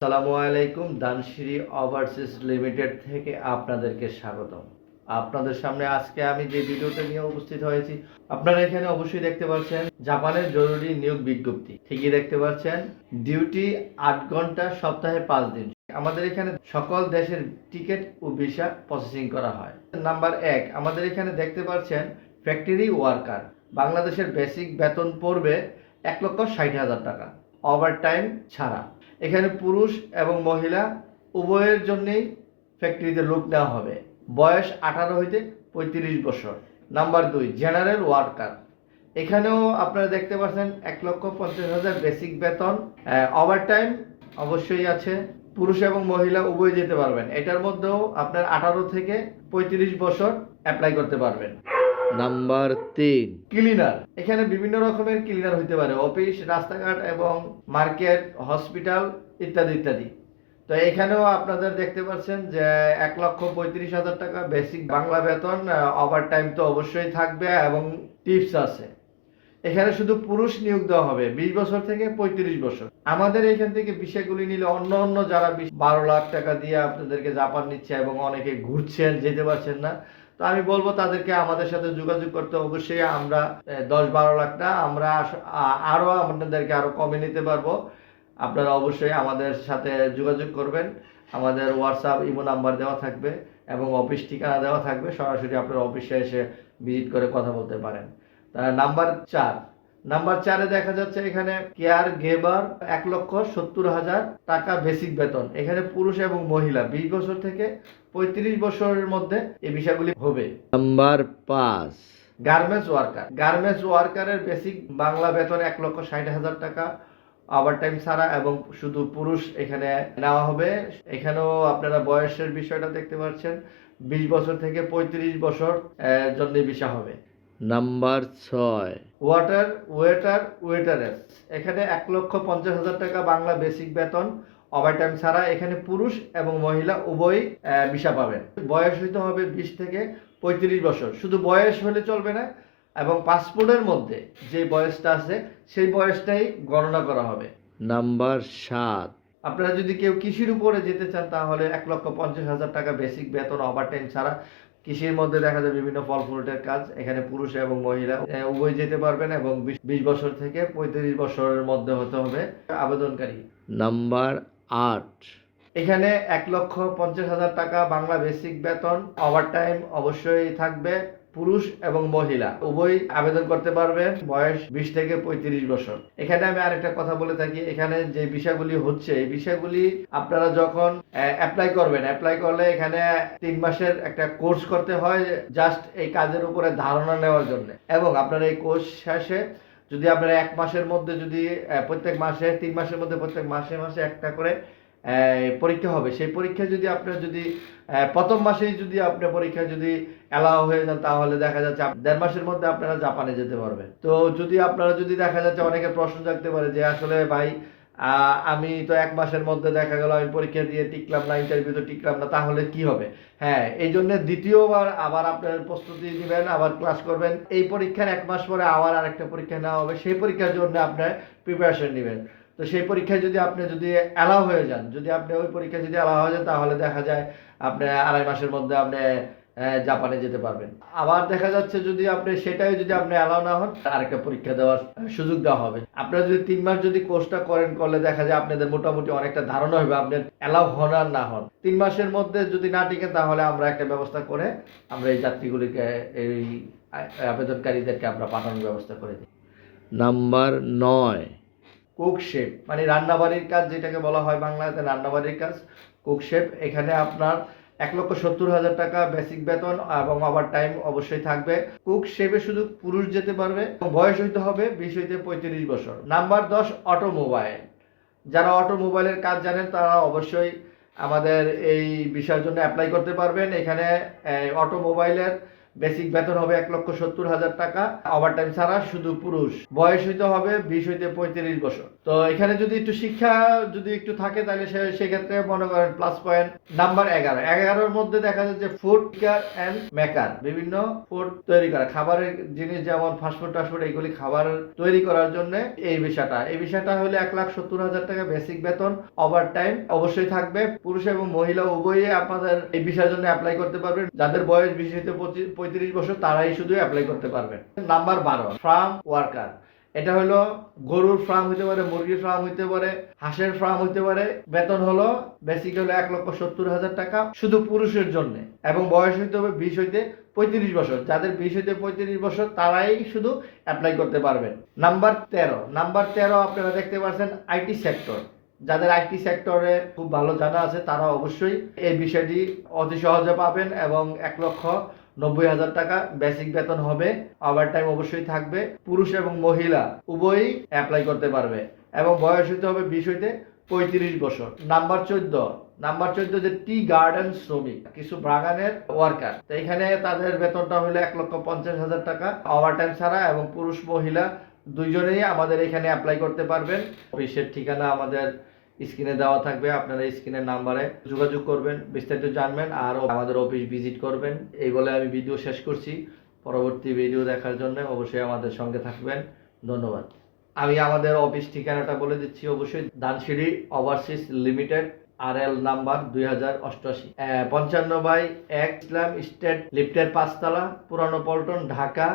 আসসালামু আলাইকুম, দানশ্রী overseas limited থেকে আপনাদেরকে স্বাগতম। আপনাদের সামনে আজকে আমি যে ভিডিওটা নিয়ে উপস্থিত হয়েছি, আপনারা এখানে অবশ্যই দেখতে পাচ্ছেন জাপানের জরুরি নিয়োগ বিজ্ঞপ্তি। ঠিকই দেখতে পাচ্ছেন, ডিউটি আট ঘণ্টা, সপ্তাহে পাঁচ দিন। আমাদের এখানে সকল দেশের টিকিট ও ভিসা প্রসেসিং করা হয়। নাম্বার এক, আমাদের এখানে দেখতে পাচ্ছেন ফ্যাক্টরি ওয়ার্কার। বাংলাদেশের বেসিক বেতন পড়বে এক লক্ষ ষাট হাজার টাকা। ওভার টাইম ছাড়া। এখানে পুরুষ এবং মহিলা উভয়ের জন্যেই ফ্যাক্টরিতে লোক নেওয়া হবে। বয়স আঠারো হইতে পঁয়ত্রিশ বছর। নাম্বার দুই জেনারেল ওয়ার্কার এখানেও আপনারা দেখতে পাচ্ছেন এক লক্ষ পঞ্চাশ হাজার বেসিক বেতন। ওভার টাইম অবশ্যই আছে। পুরুষ এবং মহিলা উভয় যেতে পারবেন। এটার মধ্যেও আপনার আঠারো থেকে পঁয়ত্রিশ বছর অ্যাপ্লাই করতে পারবেন। নাম্বার তিন। ক্লিনার। এখানে বিভিন্ন রকমের ক্লিনার হইতে পারে। অফিস, রাস্তাঘাট এবং মার্কেট, হসপিটাল ইত্যাদি ইত্যাদি। তো এখানেও আপনাদের দেখতে পাচ্ছেন যে এক লক্ষ পঁয়ত্রিশ হাজার টাকা বেসিক বাংলা বেতন ওভার টাইম তো অবশ্যই থাকবে এবং টিপস আছে। এখানে শুধু পুরুষ নিয়োগ দেওয়া হবে, বিশ বছর থেকে পঁয়ত্রিশ বছর। আমাদের এখান থেকে বিষয়গুলি নিলে অন্য অন্য যারা বারো লাখ টাকা দিয়ে আপনাদেরকে জাপান নিচ্ছে এবং অনেকে ঘুরছেন, যেতে পারছেন না তো আমি বলব তাদেরকে আমাদের সাথে যোগাযোগ করতে অবশ্যই আমরা দশ বারো লাখ না, আমরা আরও আপনাদেরকে আরও কমে নিতে পারব। আপনারা অবশ্যই আমাদের সাথে যোগাযোগ করবেন। আমাদের হোয়াটসঅ্যাপ ইমো নাম্বার দেওয়া থাকবে এবং অফিস ঠিকানা দেওয়া থাকবে। সরাসরি আপনারা অফিসে এসে ভিজিট করে কথা বলতে পারেন। নাম্বার চার। নাম্বার চারে দেখা যাচ্ছে এখানে কেয়ার গেবার এক লক্ষ সত্তর হাজার টাকা বেসিক বেতন। এখানে পুরুষ এবং মহিলা বিশ বছর থেকে পঁয়ত্রিশ বছরের মধ্যে এই বিষয়গুলি হবে। নাম্বার পাঁচ। গার্মেন্টস ওয়ার্কার গার্মেন্টস ওয়ার্কারের বেসিক বাংলা বেতন এক লক্ষ ষাট হাজার টাকা। ওভার টাইম ছাড়া এবং শুধু পুরুষ এখানে নেওয়া হবে। এখানেও আপনারা বয়সের বিষয়টা দেখতে পাচ্ছেন। বিশ বছর থেকে পঁয়ত্রিশ বছর জন্য বিষয় হবে। নাম্বার ছয়। Water waiter waitress. এখানে এক লক্ষ পঞ্চাশ হাজার টাকা বাংলা বেসিক বেতন ওভার টাইম ছাড়া এখানে পুরুষ এবং মহিলা উভয়ই ভিসা পাবেন। বয়স হইতে হবে বিশ থেকে পঁয়ত্রিশ বছর। শুধু বয়স হলে চলবে না এবং পাসপোর্টের মধ্যে যে বয়সটা আছে সেই বয়সটাই গণনা করা হবে। নাম্বার সাত। আপনারা যদি কেউ কৃষির উপরে যেতে চান তাহলে এক লক্ষ পঞ্চাশ হাজার টাকা বেসিক বেতন ওভার টাইম ছাড়া কৃষির মধ্যে দেখা যায় বিভিন্ন ফল ফ্রুটের কাজ এখানে পুরুষ এবং মহিলা উভয় যেতে পারবেন এবং বিশ- বিশ বছর থেকে পঁয়ত্রিশ বছরের মধ্যে হতে হবে আবেদনকারী। নাম্বার আট। এখানে এক লক্ষ পঞ্চাশ হাজার টাকা বাংলা বেসিক বেতন ওভার টাইম অবশ্যই থাকবে। পুরুষ এবং মহিলা উভয় আবেদন করতে পারবেন বয়স বিশ থেকে পঁয়ত্রিশ বছর। এখানে আমি আরেকটা কথা বলে থাকি, এখানে যে বিষয়গুলি হচ্ছে, এই বিষয়গুলি আপনারা যখন অ্যাপ্লাই করবেন অ্যাপ্লাই করলে এখানে তিন মাসের একটা কোর্স করতে হয় জাস্ট এই কাজের উপরে ধারণা নেওয়ার জন্য। এবং আপনারা এই কোর্স শেষে যদি আপনারা এক মাসের মধ্যে যদি প্রত্যেক মাসে, তিন মাসের মধ্যে প্রত্যেক মাসে মাসে একটা করে পরীক্ষা হবে, সেই পরীক্ষায় যদি আপনার যদি প্রথম মাসেই যদি আপনার পরীক্ষায় যদি অ্যালাউ হয়ে যান, তাহলে দেখা যাচ্ছে দেড় মাসের মধ্যে আপনারা জাপানে যেতে পারবেন। তো যদি আপনারা যদি দেখা যাচ্ছে অনেকের প্রশ্ন জাগতে পারে যে আসলে ভাই আমি তো এক মাসের মধ্যে দেখা গেল, আমি পরীক্ষা দিয়ে টিকলাম না ইন্টারভিউতে টিকলাম না, তাহলে কি হবে? হ্যাঁ এই জন্য দ্বিতীয়বার আবার আপনার প্রস্তুতি নেবেন, আবার ক্লাস করবেন। এই পরীক্ষার এক মাস পরে আবার আরেকটা পরীক্ষা নেওয়া হবে, সেই পরীক্ষার জন্য আপনার প্রিপারেশন নেবেন। তো সেই পরীক্ষায় যদি আপনি যদি অ্যালাউ হয়ে যান, যদি আপনি ওই পরীক্ষায় যদি অ্যালাউ হয়ে যান, তাহলে দেখা যায় আপনি আড়াই মাসের মধ্যে আপনি জাপানে যেতে পারবেন। আবার দেখা যাচ্ছে যদি আপনি সেটাই যদি আপনি অ্যালাউ না হন আরেকটা পরীক্ষা দেওয়ার সুযোগ দেওয়া হবে। আপনারা যদি তিন মাস যদি কোর্সটা করেন, করলে দেখা যায় আপনাদের মোটামুটি অনেকটা ধারণা হবে আপনি অ্যালাউ হন আর না হন। তিন মাসের মধ্যে যদি না টিকেন তাহলে আমরা একটা ব্যবস্থা করে আমরা এই যাত্রীগুলিকে, এই আবেদনকারীদেরকে আমরা পাঠানোর ব্যবস্থা করে দিই। নাম্বার নয় কুক শেপ মানে রান্নাবাড়ির কাজ যেটাকে বলা হয় বাংলাতে, রান্নাবাড়ির কাজ কুক শেপ এখানে আপনার এক লক্ষ সত্তর হাজার টাকা বেসিক বেতন এবং ওভার টাইম অবশ্যই থাকবে। কুক সেবে শুধু পুরুষ যেতে পারবে বয়স হইতে হবে বিশ হইতে পঁয়ত্রিশ বছর। নাম্বার দশ অটোমোবাইল যারা অটোমোবাইলের কাজ জানেন, তারা অবশ্যই আমাদের এই বিষয়ের জন্য অ্যাপ্লাই করতে পারবেন। এখানে অটোমোবাইলের বেসিক বেতন হবে এক লক্ষ সত্তর হাজার টাকা। ওভার টাইম ছাড়া শুধু পুরুষ। বয়স হইতে হবে বিশ হইতে পঁয়ত্রিশ বছর। তো এখানে যদি একটু শিক্ষা যদি একটু থাকে, তাহলে সেক্ষেত্রে মনে করেন প্লাস পয়েন্ট নাম্বার এগারো। এগারোর মধ্যে দেখা যাচ্ছে যে ফুড কেয়ার অ্যান্ড মেকার বিভিন্ন ফুড তৈরি করা। খাবারের জিনিস যেমন ফাস্টফুড টাস্টফুড এইগুলি খাবার তৈরি করার জন্য এই বিষয়টা। এই বিষয়টা হলে এক লাখ সত্তর হাজার টাকা বেসিক বেতন ওভার টাইম অবশ্যই থাকবে। পুরুষ এবং মহিলা উভয়ে আপনাদের এই বিষয়ের জন্য অ্যাপ্লাই করতে পারবেন। যাদের বয়স বিশ পঁচিশ- পঁয়ত্রিশ বছর তারাই শুধু অ্যাপ্লাই করতে পারবেন নাম্বার বারো ফার্ম ওয়ার্কার এটা হলো গরুর ফার্ম হইতে পারে, মুরগির ফার্ম হইতে পারে, হাঁসের ফার্ম হইতে পারে। বেতন হলো বেসিক হলো এক লক্ষ সত্তর হাজার টাকা শুধু পুরুষের জন্য এবং বয়স হইতে হবে বিশ হইতে পঁয়ত্রিশ বছর। যাদের বিশ হইতে পঁয়ত্রিশ বছর তারাই শুধু অ্যাপ্লাই করতে পারবেন। নাম্বার তেরো নাম্বার তেরো আপনারা দেখতে পাচ্ছেন আইটি সেক্টর যাদের আইটি সেক্টরে খুব ভালো জানা আছে তারা অবশ্যই এই বিষয়টি অতি সহজে পাবেন এবং এক লক্ষ নব্বই হাজার টাকা বেসিক বেতন হবে। ওভার টাইম অবশ্যই থাকবে। পুরুষ এবং মহিলা উভয়ই অ্যাপ্লাই করতে পারবে। এবং বয়স হইতে হবে বিশ হইতে পঁয়ত্রিশ বছর। নাম্বার চোদ্দ। নাম্বার চোদ্দ যে টি গার্ডেন শ্রমিক, কিছু বাগানের ওয়ার্কার তো এখানে তাদের বেতনটা হলো এক লক্ষ পঞ্চাশ হাজার টাকা। ওভার টাইম ছাড়া এবং পুরুষ মহিলা দুইজনেই আমাদের এখানে অ্যাপ্লাই করতে পারবেন। অফিসের ঠিকানা আমাদের স্ক্রিনে দেওয়া থাকবে আপনারা স্ক্রিনের নাম্বারে যোগাযোগ করবেন, বিস্তারিত জানবেন আর আমাদের অফিস ভিজিট করবেন। এই বলে আমি ভিডিও শেষ করছি। পরবর্তী ভিডিও দেখার জন্য অবশ্যই আমাদের সঙ্গে থাকবেন। ধন্যবাদ। আমি আমাদের অফিস ঠিকানাটা বলে দিচ্ছি অবশ্যই। Dansiri overseas limited R L number দুই হাজার অষ্টআশি। পঞ্চান্ন বাই এক ইসলাম স্টেট, লিফটের পাঁচতলা, পুরানো পল্টন, ঢাকা।